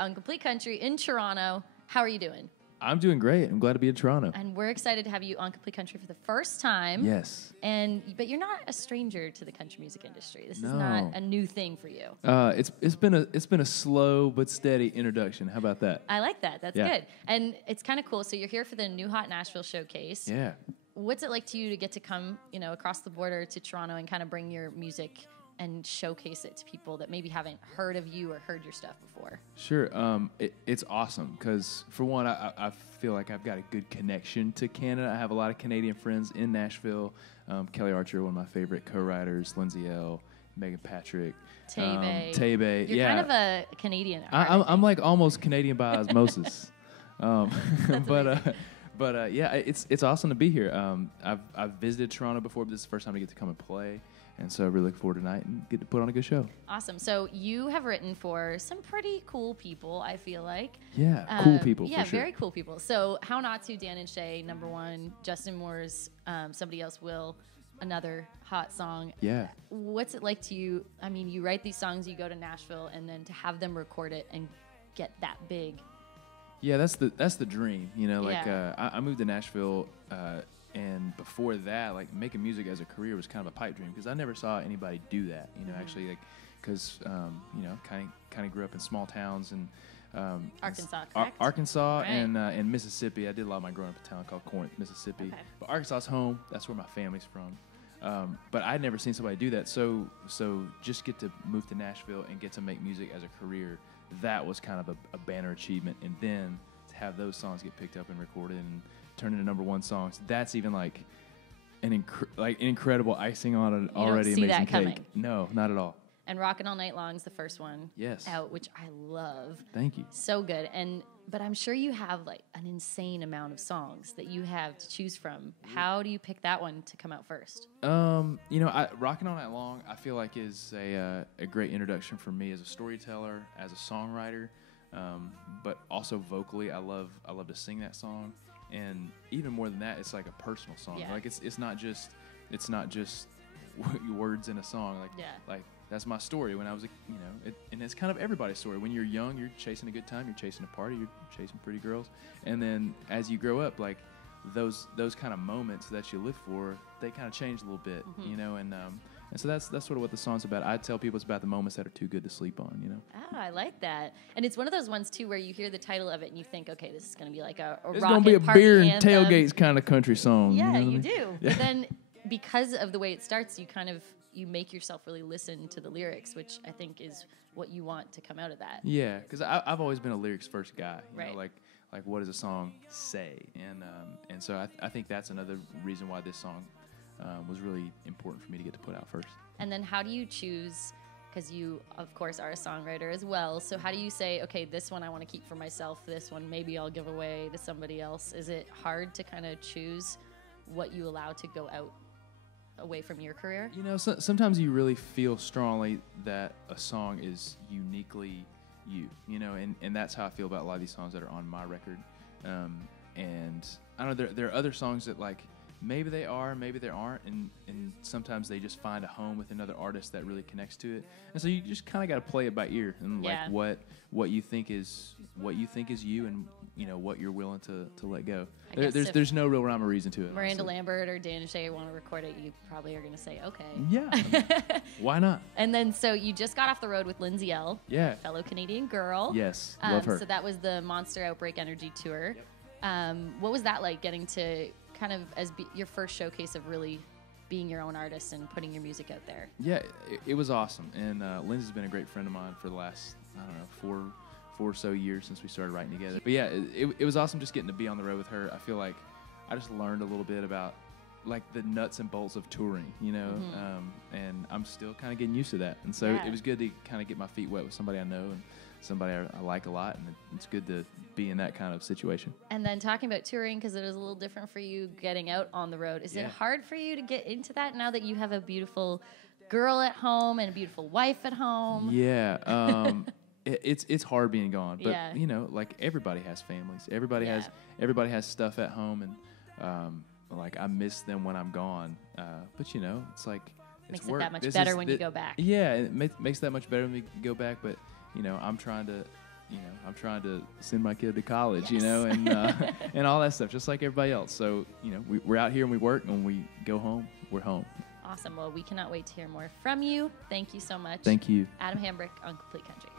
on Complete Country in Toronto. How are you doing? I'm doing great. I'm glad to be in Toronto. And we're excited to have you on Complete Country for the first time. Yes. But you're not a stranger to the country music industry. This is not a new thing for you. It's been a slow but steady introduction. How about that? I like that. That's good. And it's kind of cool. So you're here for the new Hot Nashville Showcase. Yeah. What's it like to you to get to come, across the border to Toronto and kind of bring your music and showcase it to people that maybe haven't heard of you or heard your stuff before? Sure. It's awesome because, for one, I feel like I've got a good connection to Canada. I have a lot of Canadian friends in Nashville. Kelly Archer, one of my favorite co-writers, Lindsay L., Megan Patrick, Taybay. You're kind of a Canadian. I'm like almost Canadian by osmosis. But it's awesome to be here. I've visited Toronto before, but this is the first time I get to come and play. And so I really look forward tonight and get to put on a good show. Awesome. So you have written for some pretty cool people, I feel like. Yeah, cool people, Yeah, for sure. very cool people. So How Not To, Dan and Shay, number one. Justin Moore's Somebody Else Will, another hot song. Yeah. What's it like to you? I mean, you write these songs, you go to Nashville, and then to have them record it and get that big. Yeah, that's the dream. I moved to Nashville, and before that, like, making music as a career was kind of a pipe dream because I never saw anybody do that. Actually, like, because kind of grew up in small towns and Arkansas, correct? Arkansas right. and Mississippi. I did a lot of my growing up in a town called Corinth, Mississippi. Okay. But Arkansas's home. That's where my family's from. But I'd never seen somebody do that. So just get to move to Nashville and get to make music as a career. That was kind of a banner achievement. And then to have those songs get picked up and recorded and turn into number one songs, that's even like an incredible icing on an already amazing cake. Coming. No, not at all. And Rockin All Night Long is the first one out, which I love. Thank you. So good. But I'm sure you have like an insane amount of songs that you have to choose from. How do you pick that one to come out first? Rockin All Night Long, I feel like is a great introduction for me as a storyteller, as a songwriter, but also vocally. I love to sing that song, and even more than that, it's like a personal song. Yeah. Like it's not just words in a song. Like that's my story when I was and it's kind of everybody's story. When you're young, you're chasing a good time, you're chasing a party, you're chasing pretty girls, and then as you grow up, like those kind of moments that you live for, they kind of change a little bit, and so that's sort of what the song's about. I tell people it's about the moments that are too good to sleep on, I like that. And it's one of those ones too where you hear the title of it and you think, okay, this is going to be like a it's going to be a beer and tailgates kind of country song. Yeah, you do. Yeah. But then because of the way it starts, you make yourself really listen to the lyrics, which I think is what you want to come out of that. Yeah, because I've always been a lyrics first guy. Right. Like what does a song say? And so I think that's another reason why this song was really important for me to get to put out first. And then how do you choose, because you, of course, are a songwriter as well, so how do you say, okay, this one I want to keep for myself, this one maybe I'll give away to somebody else? Is it hard to kind of choose what you allow to go out away from your career? Sometimes you really feel strongly that a song is uniquely you, and that's how I feel about a lot of these songs that are on my record. And I don't know, there are other songs that, like, maybe they are, maybe they aren't, and sometimes they just find a home with another artist that really connects to it. And so you just kind of got to play it by ear and like what you think is you, and what you're willing to let go. There's no real rhyme or reason to it. Miranda honestly. Lambert or Dan Shay want to record it, you probably are going to say okay. Yeah, why not? And then so you just got off the road with Lindsay L., yeah, fellow Canadian girl. Yes, love her. So that was the Monster Outbreak Energy tour. Yep. What was that like, getting to kind of your first showcase of really being your own artist and putting your music out there? Yeah, it was awesome. And Lindsay's been a great friend of mine for the last, I don't know, four or so years since we started writing together. But yeah, it was awesome just getting to be on the road with her. I feel like I just learned a little bit about like the nuts and bolts of touring, and I'm still kind of getting used to that. And so it was good to kind of get my feet wet with somebody I know and somebody I like a lot, and it's good to be in that kind of situation. And then talking about touring, because it is a little different for you getting out on the road. Is it hard for you to get into that now that you have a beautiful girl at home and a beautiful wife at home? Yeah, it's hard being gone, but like everybody has families. Everybody has stuff at home, and like I miss them when I'm gone. But it's like makes it that much better when you go back. Yeah, it makes that much better when we go back. But I'm trying I'm trying to send my kid to college, and and all that stuff, just like everybody else. So, we're out here and we work, and when we go home, we're home. Awesome. Well, we cannot wait to hear more from you. Thank you so much. Thank you. Adam Hambrick on Complete Country.